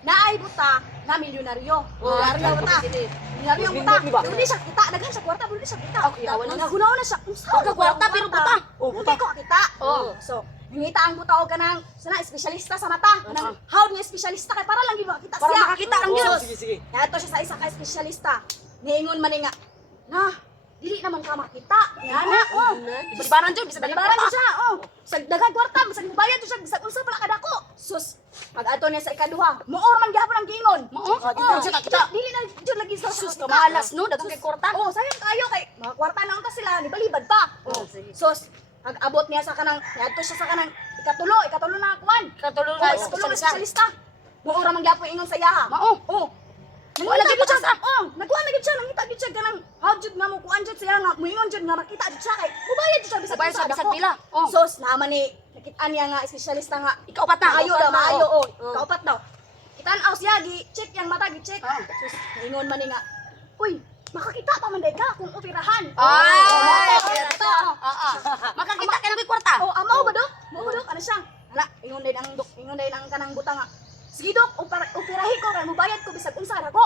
naay buta na milyonaryo. Milyonaryo buta. Milyonaryo buta. Dili siya kita, daghan sa kwarta, dili siya kita. Okay, awan na. Nagunaw na siya. Unsa? Kwarta, pero buta. Buta ko kita. So, nangita ang buta o kanang sana espesyalista sa mata. Kanang how niya espesyalista kay para lang gyud makita siya. Para makakita ang yun. Sige. Yato siya sa isa ka espesyalista. Niingon man ni nga. Na, dili naman ka makita. Yana, Balibaran dyan, bisa Balibaran niya siya, Sa daghang kwarta, bisag mubayad siya, bisag unsa pala kadako. Sus, pag ato niya sa ikaduha, muor man gyapon ang giingon. giingon siya nakita. Dili na jud lagi sa Sus, kamalas no, dagang kay kwarta. sayang kayo kay mga kwarta na unta sila, nibalibad pa. Sus, pag abot niya sa kanang, niadto siya sa kanang ikatulo na kuan. Katulong Oh, na ikatulo na espesyalista. espesyalista. Muor man gyapon ingon sa yaha. Mao. Wala gid siya sa. Nagkuan na gid siya, nangita gid siya kanang how jud nga mo kuan jud siya nga muingon jud nga makita jud siya kay mubayad jud siya bisag Mubayad siya, unsa bisag dako. pila. Sos naman ni nakitaan niya nga espesyalista nga Ikaupat na. maayo daw, maayo Oh. kaupat daw. Kitan-aw siya gi check yang mata gi check. Sos ingon man ni nga, uy, makakita pa man day ka kung operahan. Makakita ka ng kwarta. Amaw ba do? Mao ba do kana siya? Hala, ingon day ang kanang butang nga. Sige dok, operahi ko kay mubayad ko bisag unsa dako.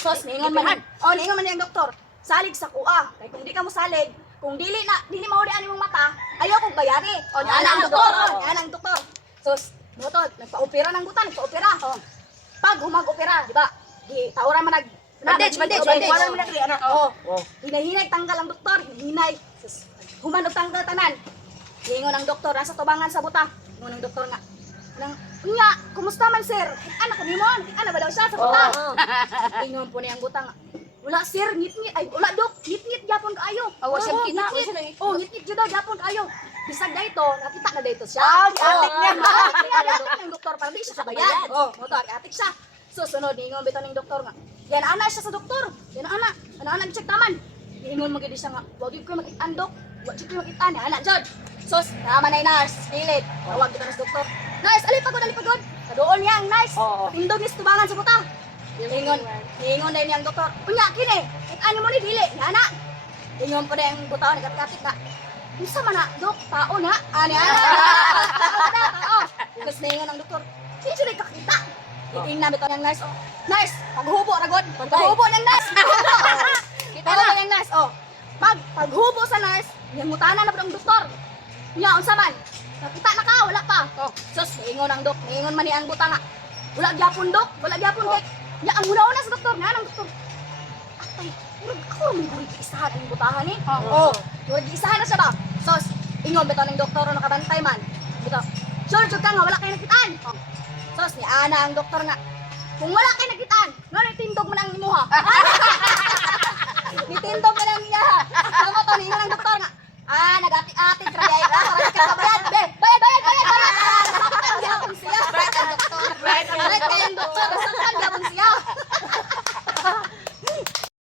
Sos, niingon man. Niingon man ni ang doktor. Salig sa kuha. Kaya kung di ka mo salig, kung dili mawali ani mong mata, ayaw kong bayari. Yan ang doktor. Yan ang doktor. Sos, mo to, nagpa-opera ng buta, nagpa-opera. Pag humag-opera, di ba? Di taura man Bandage. Wala man nagli ana. Hinay tanggal ang doktor, hinay. Sos, human og tanggal tanan. Ingon ang doktor nasa tubangan sa buta. Ingon ang doktor nga. Unya, kumusta man sir? Anak ko nimo, ana ba daw siya sa buta? Ingon po niyang buta nga. Wala sir, ngit-ngit ay wala dok, ngit-ngit gyapon kaayo. Awa siya kita. Ngit-ngit jud daw gyapon kaayo. Bisag dayto, nakita na dayto siya. atik niya. Atik ng doktor para di siya kabayad. Mo to atik siya. Susunod ingon bitaw ning doktor nga. Yan ana siya sa doktor. Yan ana check taman. Ingon magid siya nga, wag gyud ko makit-andok. Wag gyud ko makit-an, ana jud. Sos, naman ay nurse, pilit. Tawag kita ng doktor. Nurse, alipagod. Kadoon niya ang nurse. Tindog ni tubangan sa buta. Ingon na niyang doktor. Unya, kini, ano mo ni dili, ana. Ingon pa na yung buta, nagkatit na. Isa man na, dok, tao na. Tao. Tapos na ingon ang doktor. Hindi siya kakita. Itingnan bitaw niyang nurse. Nurse, paghubo ragod. Paghubo niyang nurse. Paghubo niyang nurse. Paghubo sa nurse, yung mutana na ba ang doktor? Nya, unsa man? Nakita na ka, wala pa. Sus, ingon ang dok, ingon man ni ang buta nga. Wala gyapon dok, wala gyapon kay. Nya ang una sa doktor, nga nang doktor. Atay, murag ako may guri isahan ang butahan ni. Guri isahan na siya ba? Sus, ingon bitaw ning doktor nakabantay man. Bitaw. Sure jud ka nga wala kay nakitaan. Sus, ni ana ang doktor nga. Kung wala kay nakitaan, no